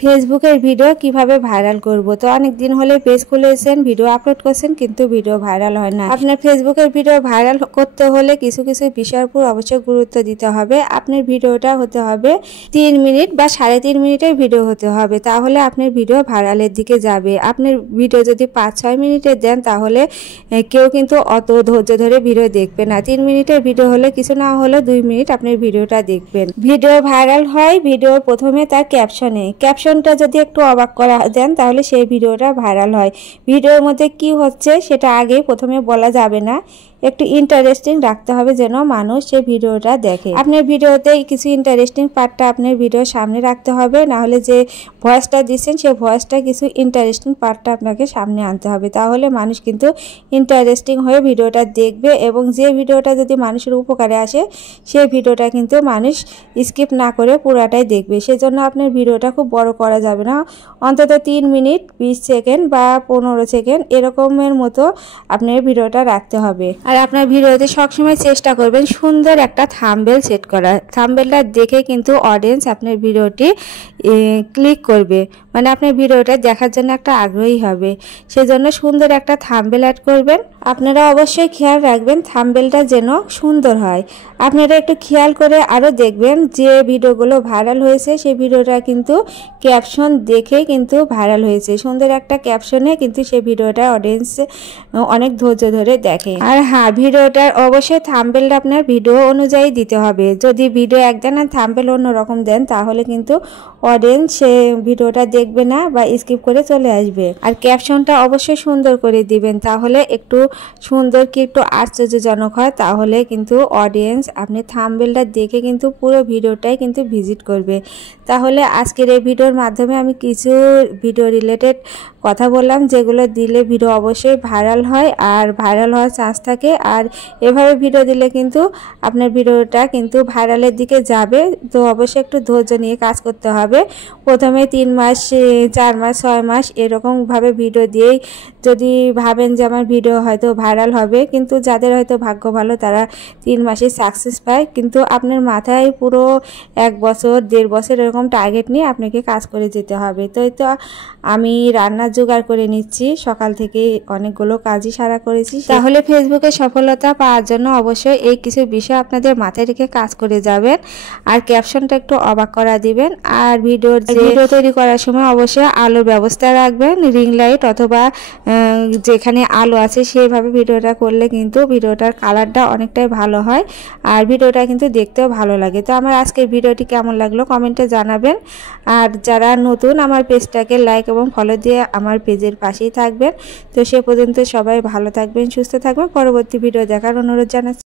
ফেসবুকের ভিডিও কিভাবে ভাইরাল করব। তো অনেক দিন হলে পেজ খুলেছেন, ভিডিও আপলোড করছেন, কিন্তু ভিডিও ভাইরাল হয় না। আপনার ফেসবুকের ভিডিও ভাইরাল করতে হলে কিছু কিছু বিষয়ের উপর অবশ্যই গুরুত্ব দিতে হবে। আপনার ভিডিওটা হতে হবে 3 মিনিট বা 3.5 মিনিটের ভিডিও হতে হবে, তাহলে আপনার ভিডিও ভাইরালের দিকে যাবে। আপনার ভিডিও যদি 5-6 মিনিটের দেন তাহলে কেউ কিন্তু অত ধৈর্য ধরে ভিডিও দেখবে না। 3 মিনিটের ভিডিও হলে কিছু না হলে 2 মিনিট আপনার ভিডিওটা দেখবেন। ভিডিও ভাইরাল হয় ভিডিওর প্রথমে তার ক্যাপশনটা যদি একটু অবাক করা দেন তাহলে সেই ভিডিওটা ভাইরাল হয়। ভিডিওর মধ্যে কি হচ্ছে সেটা আগে প্রথমে বলা যাবে না, একটু ইন্টারেস্টিং রাখতে হবে যেন মানুষ সেই ভিডিওটা দেখে। আপনার ভিডিওতে কিছু ইন্টারেস্টিং পার্টটা আপনার ভিডিওর সামনে রাখতে হবে, না হলে যে ভয়েসটা দিচ্ছেন সেই ভয়েসটা কিছু ইন্টারেস্টিং পার্টটা আপনাকে সামনে আনতে হবে, তাহলে মানুষ কিন্তু ইন্টারেস্টিং হয়ে ভিডিওটা দেখবে। এবং যে ভিডিওটা যদি মানুষের উপকারে আসে সেই ভিডিওটা কিন্তু মানুষ স্কিপ না করে পুরাটাই দেখবে। সেজন্য আপনার ভিডিওটা খুব বড় করা যাবে না, অন্তত 3 মিনিট 20 সেকেন্ড বা 15 সেকেন্ড এরকমের মতো আপনার ভিডিওটা রাখতে হবে। আর আপনার ভিডিওতে সবসময় চেষ্টা করবেন সুন্দর একটা থাম্বনেল সেট করা। থাম্বনেলটা দেখে কিন্তু অডিয়েন্স আপনার ভিডিওটি ক্লিক করবে, মানে আপনার ভিডিওটা দেখার জন্য একটা আগ্রহী হবে। সেজন্য সুন্দর একটা থাম্বনেল অ্যাড করবেন। আপনারা অবশ্যই খেয়াল রাখবেন থাম্বনেলটা যেন সুন্দর হয়। আপনারা একটু খেয়াল করে আরও দেখবেন যে ভিডিওগুলো ভাইরাল হয়েছে সেই ভিডিওটা কিন্তু ক্যাপশন দেখে কিন্তু ভাইরাল হয়েছে। সুন্দর একটা ক্যাপশনে কিন্তু সেই ভিডিওটা অডিয়েন্স অনেক ধৈর্য ধরে দেখে। আর হ্যাঁ, ভিডিওটার অবশ্যই থাম্বনেলটা আপনার ভিডিও অনুযায়ী দিতে হবে। যদি ভিডিও এক দেন আর থাম্বনেল অন্যরকম দেন তাহলে কিন্তু অডিয়েন্স সে ভিডিওটা দেখবে না বা স্কিপ করে চলে আসবে। আর ক্যাপশনটা অবশ্যই সুন্দর করে দিবেন, তাহলে একটু সুন্দর কি একটু আশ্চর্যজনক হয়, তাহলে কিন্তু অডিয়েন্স আপনি থাম্বনেলটা দেখে কিন্তু পুরো ভিডিওটাই কিন্তু ভিজিট করবে। তাহলে আজকের এই ভিডিওর মাধ্যমে আমি কিছু ভিডিও রিলেটেড কথা বললাম যেগুলো দিলে ভিডিও অবশ্যই ভাইরাল হয় আর ভাইরাল হওয়ার চান্স থাকে। আর এভাবে ভিডিও দিলে কিন্তু আপনার ভিডিওটা কিন্তু ভাইরালের দিকে যাবে। তো অবশ্যই একটু ধৈর্য নিয়ে কাজ করতে হবে। প্রথমে 3 মাস 4 মাস 6 মাস এরকমভাবে ভিডিও দিয়েই যদি ভাবেন যে আমার ভিডিও হয়তো ভাইরাল হবে, কিন্তু যাদের হয়তো ভাগ্য ভালো তারা 3 মাসে সাকসেস পায়। কিন্তু আপনার মাথায় পুরো 1 বছর 1.5 বছর এরকম টার্গেট নিয়ে আপনাকে কাজ করে যেতে হবে। তো এই তো আমি রান্নার জোগাড় করে নিচ্ছি, সকাল থেকে অনেকগুলো কাজই সারা করেছি। তাহলে ফেসবুকে সফলতা পাওয়ার জন্য অবশ্যই এই কিছু বিষয় আপনাদের মাথায় রেখে কাজ করে যাবেন। আর ক্যাপশনটা একটু অবাক করা দিবেন। আর ভিডিও তৈরি করার সময় অবশ্যই আলোর ব্যবস্থা রাখবেন, রিং লাইট অথবা যেখানে আলো আছে সেইভাবে ভিডিওটা করলে কিন্তু ভিডিওটার কালারটা অনেকটাই ভালো হয় আর ভিডিওটা কিন্তু দেখতেও ভালো লাগে। তো আমার আজকের ভিডিওটি কেমন লাগলো কমেন্টে জানাবেন। আর যারা নতুন আমার পেজটাকে লাইক এবং ফলো দিয়ে আমার পেজের পাশেই থাকবেন। তো সে পর্যন্ত সবাই ভালো থাকবেন, সুস্থ থাকবেন। পরবর্তী ভিডিও দেখার অনুরোধ জানাচ্ছি।